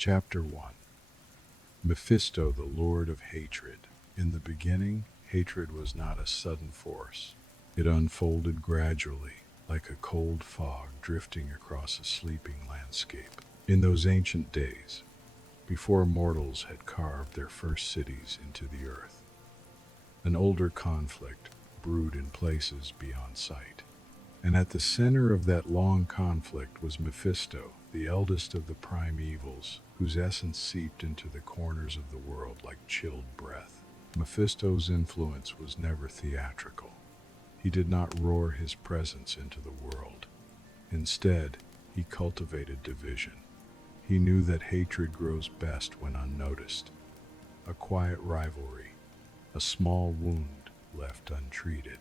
Chapter 1. Mephisto, the Lord of Hatred. In the beginning, hatred was not a sudden force. It unfolded gradually, like a cold fog drifting across a sleeping landscape. In those ancient days, before mortals had carved their first cities into the earth, an older conflict brewed in places beyond sight. And at the center of that long conflict was Mephisto, the eldest of the prime evils, whose essence seeped into the corners of the world like chilled breath. Mephisto's influence was never theatrical. He did not roar his presence into the world. Instead, he cultivated division. He knew that hatred grows best when unnoticed. A quiet rivalry, a small wound left untreated,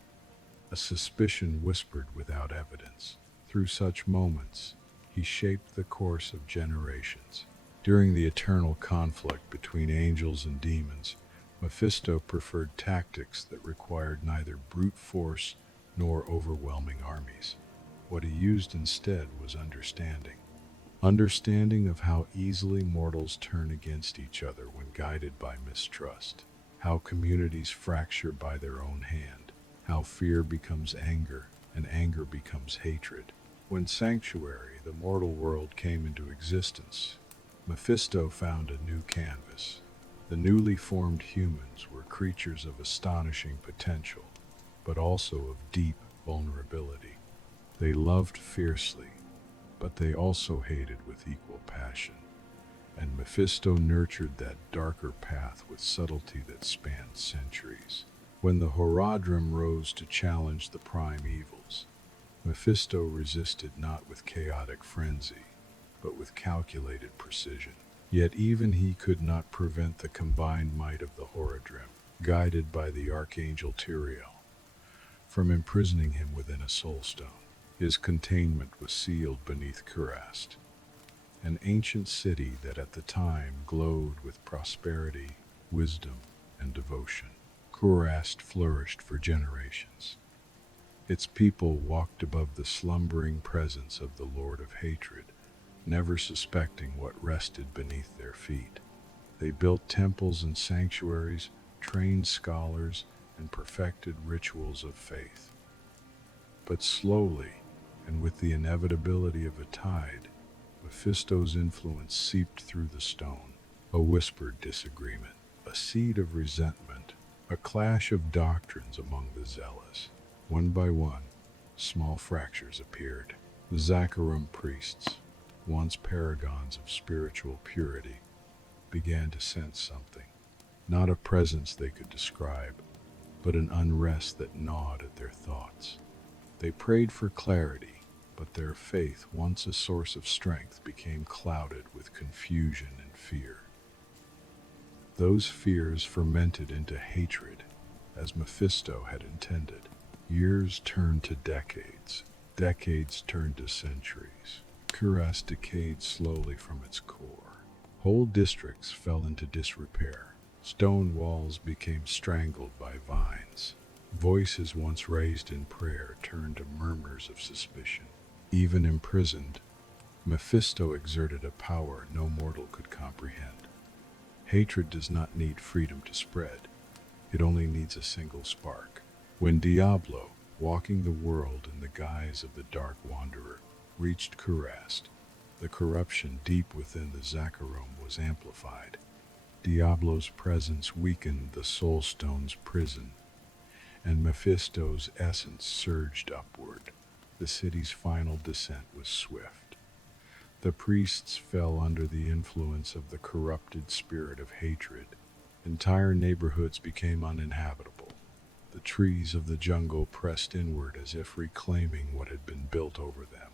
a suspicion whispered without evidence. Through such moments, he shaped the course of generations. During the eternal conflict between angels and demons, Mephisto preferred tactics that required neither brute force nor overwhelming armies. What he used instead was understanding. Understanding of how easily mortals turn against each other when guided by mistrust, how communities fracture by their own hand, how fear becomes anger and anger becomes hatred. When Sanctuary, the mortal world, came into existence, Mephisto found a new canvas. The newly formed humans were creatures of astonishing potential, but also of deep vulnerability. They loved fiercely, but they also hated with equal passion. And Mephisto nurtured that darker path with subtlety that spanned centuries. When the Horadrim rose to challenge the prime evils, Mephisto resisted not with chaotic frenzy, but with calculated precision. Yet even he could not prevent the combined might of the Horadrim, guided by the Archangel Tyrael, from imprisoning him within a soul stone. His containment was sealed beneath Kurast, an ancient city that at the time glowed with prosperity, wisdom, and devotion. Kurast flourished for generations. Its people walked above the slumbering presence of the Lord of Hatred, never suspecting what rested beneath their feet. They built temples and sanctuaries, trained scholars, and perfected rituals of faith. But slowly, and with the inevitability of a tide, Mephisto's influence seeped through the stone. A whispered disagreement, a seed of resentment, a clash of doctrines among the zealous. One by one, small fractures appeared. The Zakharum priests, once paragons of spiritual purity, began to sense something. Not a presence they could describe, but an unrest that gnawed at their thoughts. They prayed for clarity, but their faith, once a source of strength, became clouded with confusion and fear. Those fears fermented into hatred, as Mephisto had intended. Years turned to decades, decades turned to centuries. Kurast decayed slowly from its core. Whole districts fell into disrepair. Stone walls became strangled by vines. Voices once raised in prayer turned to murmurs of suspicion. Even imprisoned, Mephisto exerted a power no mortal could comprehend. Hatred does not need freedom to spread. It only needs a single spark. When Diablo, walking the world in the guise of the Dark Wanderer, reached Kurast, the corruption deep within the Zakharum was amplified. Diablo's presence weakened the Soul Stone's prison, and Mephisto's essence surged upward. The city's final descent was swift. The priests fell under the influence of the corrupted spirit of hatred. Entire neighborhoods became uninhabitable. The trees of the jungle pressed inward as if reclaiming what had been built over them.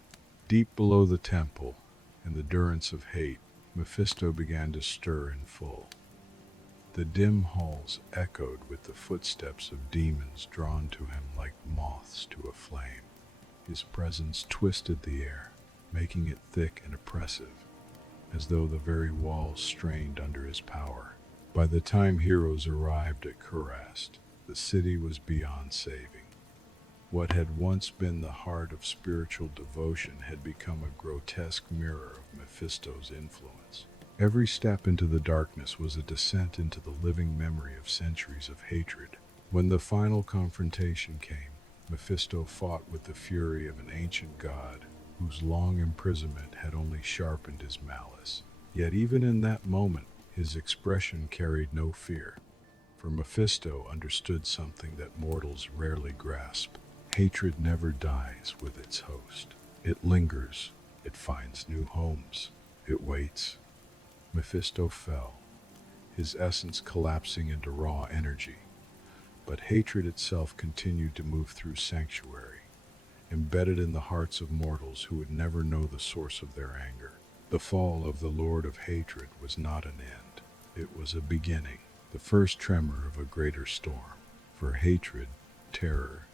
Deep below the temple, in the durance of hate, Mephisto began to stir in full. The dim halls echoed with the footsteps of demons drawn to him like moths to a flame. His presence twisted the air, making it thick and oppressive, as though the very walls strained under his power. By the time heroes arrived at Kurast, the city was beyond saving. What had once been the heart of spiritual devotion had become a grotesque mirror of Mephisto's influence. Every step into the darkness was a descent into the living memory of centuries of hatred. When the final confrontation came, Mephisto fought with the fury of an ancient god whose long imprisonment had only sharpened his malice. Yet even in that moment, his expression carried no fear, for Mephisto understood something that mortals rarely grasp. Hatred never dies with its host. It lingers, it finds new homes, it waits. Mephisto fell, his essence collapsing into raw energy, but hatred itself continued to move through sanctuary, embedded in the hearts of mortals who would never know the source of their anger. The fall of the Lord of Hatred was not an end. It was a beginning, the first tremor of a greater storm. For hatred, terror,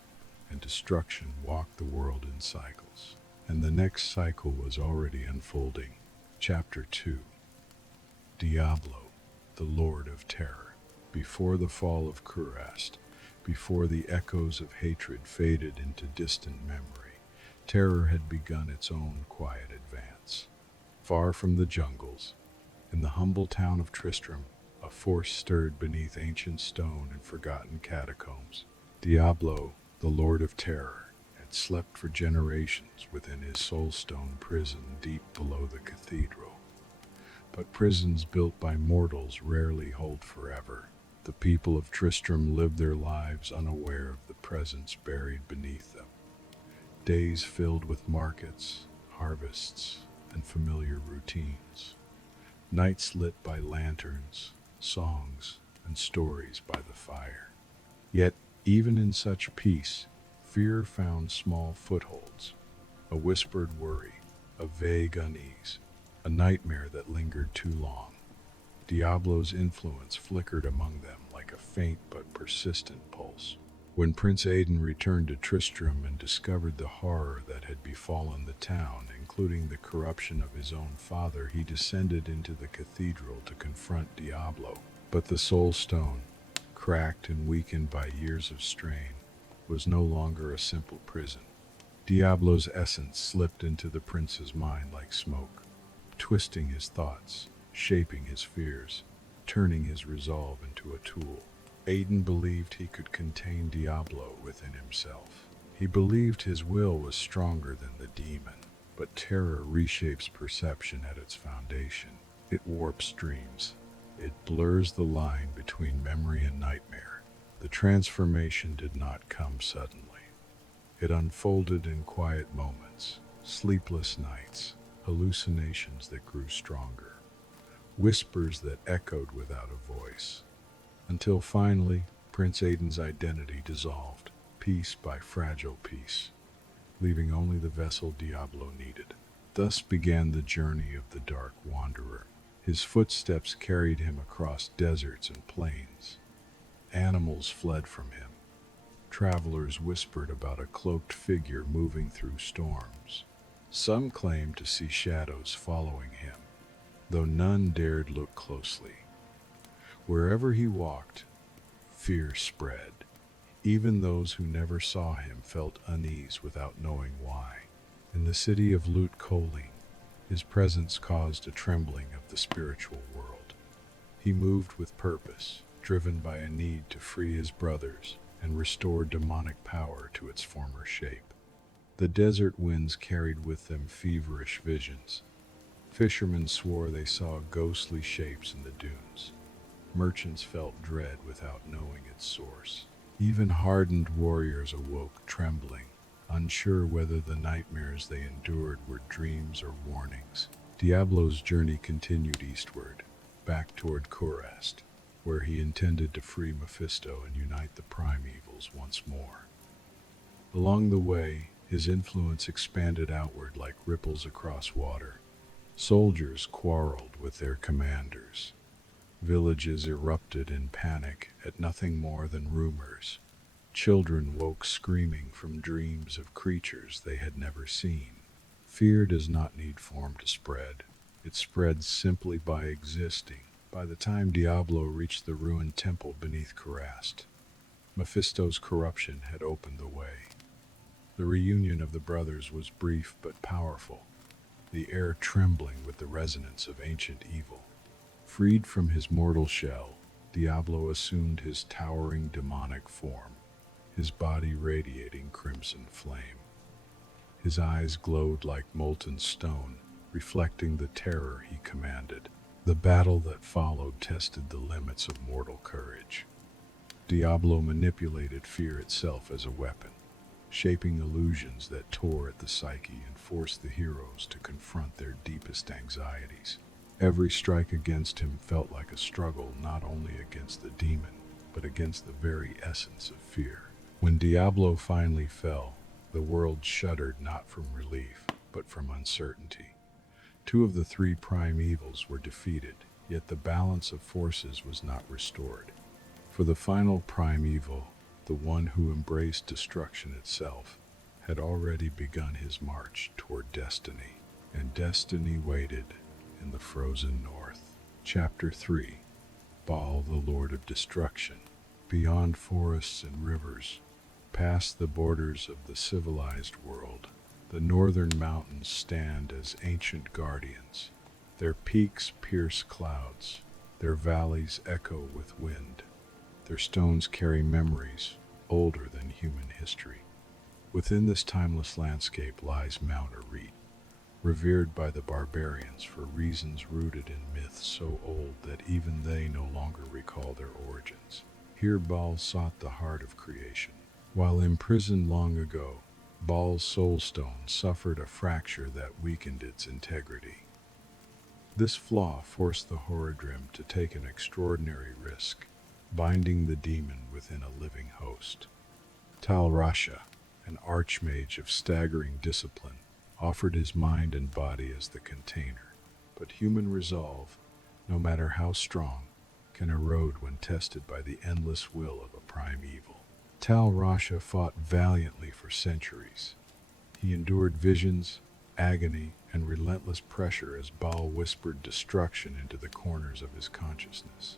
and destruction walked the world in cycles. And the next cycle was already unfolding. Chapter 2. Diablo, the Lord of Terror. Before the fall of Kurast, before the echoes of hatred faded into distant memory, terror had begun its own quiet advance. Far from the jungles, in the humble town of Tristram, a force stirred beneath ancient stone and forgotten catacombs. Diablo, the Lord of Terror, had slept for generations within his soulstone prison deep below the cathedral. But prisons built by mortals rarely hold forever. The people of Tristram lived their lives unaware of the presence buried beneath them. Days filled with markets, harvests, and familiar routines. Nights lit by lanterns, songs, and stories by the fire. Yet, even in such peace, fear found small footholds. A whispered worry, a vague unease, a nightmare that lingered too long. Diablo's influence flickered among them like a faint but persistent pulse. When Prince Aidan returned to Tristram and discovered the horror that had befallen the town, including the corruption of his own father, he descended into the cathedral to confront Diablo. But the soul stone, cracked and weakened by years of strain, was no longer a simple prison. Diablo's essence slipped into the prince's mind like smoke, twisting his thoughts, shaping his fears, turning his resolve into a tool. Aidan believed he could contain Diablo within himself. He believed his will was stronger than the demon, but terror reshapes perception at its foundation. It warps dreams. It blurs the line between memory and nightmare. The transformation did not come suddenly. It unfolded in quiet moments, sleepless nights, hallucinations that grew stronger, whispers that echoed without a voice, until finally Prince Aidan's identity dissolved, piece by fragile piece, leaving only the vessel Diablo needed. Thus began the journey of the Dark Wanderer. His footsteps carried him across deserts and plains. Animals fled from him. Travelers whispered about a cloaked figure moving through storms. Some claimed to see shadows following him, though none dared look closely. Wherever he walked, fear spread. Even those who never saw him felt unease without knowing why. In the city of Lut Koling, his presence caused a trembling of the spiritual world. He moved with purpose, driven by a need to free his brothers and restore demonic power to its former shape. The desert winds carried with them feverish visions. Fishermen swore they saw ghostly shapes in the dunes. Merchants felt dread without knowing its source. Even hardened warriors awoke trembling, unsure whether the nightmares they endured were dreams or warnings. Diablo's journey continued eastward, back toward Kurast, where he intended to free Mephisto and unite the primevals once more. Along the way, his influence expanded outward like ripples across water. Soldiers quarreled with their commanders. Villages erupted in panic at nothing more than rumors. Children woke screaming from dreams of creatures they had never seen. Fear does not need form to spread. It spreads simply by existing. By the time Diablo reached the ruined temple beneath Kurast, Mephisto's corruption had opened the way. The reunion of the brothers was brief but powerful, the air trembling with the resonance of ancient evil. Freed from his mortal shell, Diablo assumed his towering demonic form, his body radiating crimson flame. His eyes glowed like molten stone, reflecting the terror he commanded. The battle that followed tested the limits of mortal courage. Diablo manipulated fear itself as a weapon, shaping illusions that tore at the psyche and forced the heroes to confront their deepest anxieties. Every strike against him felt like a struggle not only against the demon, but against the very essence of fear. When Diablo finally fell, the world shuddered not from relief, but from uncertainty. Two of the three prime evils were defeated, yet the balance of forces was not restored. For the final prime evil, the one who embraced destruction itself, had already begun his march toward destiny, and destiny waited in the frozen north. Chapter 3. Baal, the Lord of Destruction. Beyond forests and rivers, past the borders of the civilized world, the northern mountains stand as ancient guardians. Their peaks pierce clouds, their valleys echo with wind. Their stones carry memories older than human history. Within this timeless landscape lies Mount Arit, revered by the barbarians for reasons rooted in myths so old that even they no longer recall their origins. Here Baal sought the heart of creation. While imprisoned long ago, Baal's soul stone suffered a fracture that weakened its integrity. This flaw forced the Horadrim to take an extraordinary risk, binding the demon within a living host. Tal Rasha, an archmage of staggering discipline, offered his mind and body as the container. But human resolve, no matter how strong, can erode when tested by the endless will of a prime evil. Tal Rasha fought valiantly for centuries. He endured visions, agony, and relentless pressure as Baal whispered destruction into the corners of his consciousness.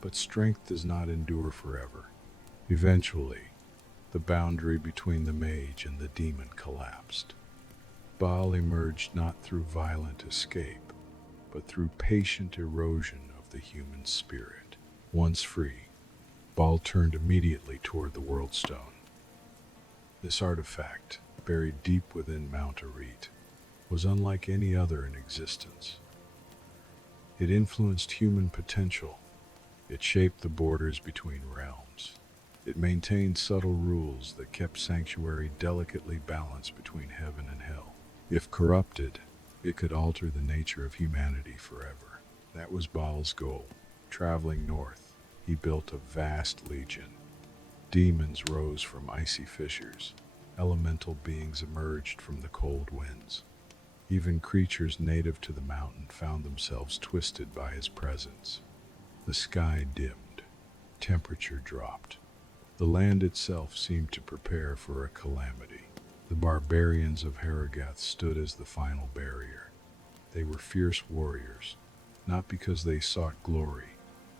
But strength does not endure forever. Eventually, the boundary between the mage and the demon collapsed. Baal emerged not through violent escape, but through patient erosion of the human spirit. Once free, Baal turned immediately toward the World Stone. This artifact, buried deep within Mount Arit, was unlike any other in existence. It influenced human potential. It shaped the borders between realms. It maintained subtle rules that kept sanctuary delicately balanced between heaven and hell. If corrupted, it could alter the nature of humanity forever. That was Baal's goal. Traveling north, he built a vast legion. Demons rose from icy fissures. Elemental beings emerged from the cold winds. Even creatures native to the mountain found themselves twisted by his presence. The sky dimmed. Temperature dropped. The land itself seemed to prepare for a calamity. The barbarians of Harrogath stood as the final barrier. They were fierce warriors, not because they sought glory,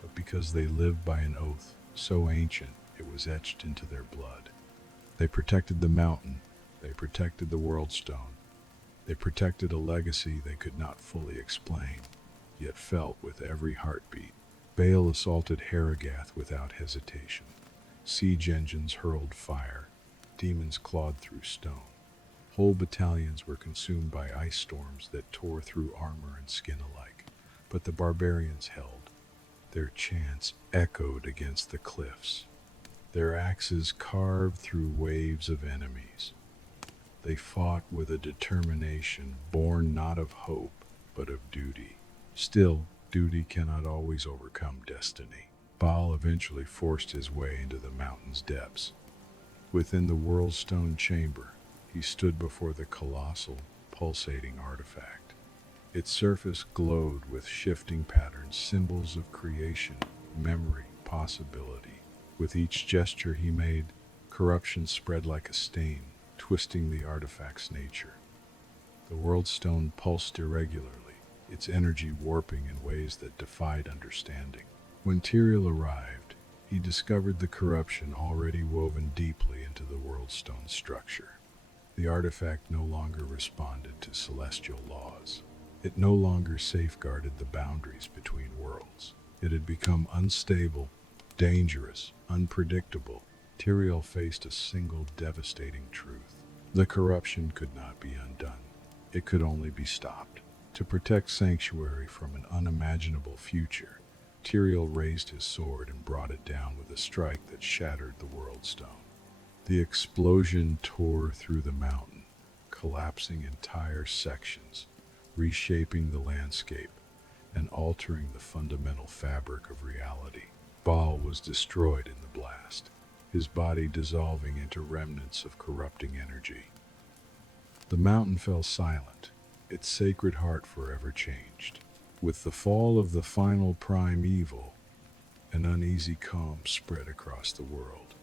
but because they lived by an oath so ancient it was etched into their blood. They protected the mountain. They protected the World Stone. They protected a legacy they could not fully explain, yet felt with every heartbeat. Baal assaulted Harrogath without hesitation. Siege engines hurled fire. Demons clawed through stone. Whole battalions were consumed by ice storms that tore through armor and skin alike. But the barbarians held. Their chants echoed against the cliffs. Their axes carved through waves of enemies. They fought with a determination born not of hope, but of duty. Still, duty cannot always overcome destiny. Baal eventually forced his way into the mountain's depths. Within the World Stone chamber, he stood before the colossal, pulsating artifact. Its surface glowed with shifting patterns, symbols of creation, memory, possibility. With each gesture he made, corruption spread like a stain, twisting the artifact's nature. The World Stone pulsed irregularly, its energy warping in ways that defied understanding. When Tyrael arrived, he discovered the corruption already woven deeply into the World Stone's structure. The artifact no longer responded to celestial laws. It no longer safeguarded the boundaries between worlds. It had become unstable, dangerous, unpredictable. Tyrael faced a single devastating truth. The corruption could not be undone. It could only be stopped. To protect Sanctuary from an unimaginable future, Tyrael raised his sword and brought it down with a strike that shattered the World Stone. The explosion tore through the mountain, collapsing entire sections, reshaping the landscape, and altering the fundamental fabric of reality. Baal was destroyed in the blast, his body dissolving into remnants of corrupting energy. The mountain fell silent, its sacred heart forever changed. With the fall of the final prime evil, an uneasy calm spread across the world.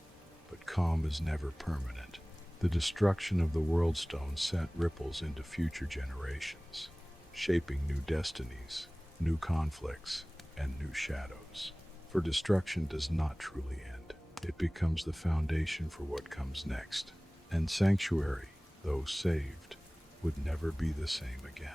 But calm is never permanent. The destruction of the World Stone sent ripples into future generations, shaping new destinies, new conflicts, and new shadows. For destruction does not truly end. It becomes the foundation for what comes next. And Sanctuary, though saved, would never be the same again.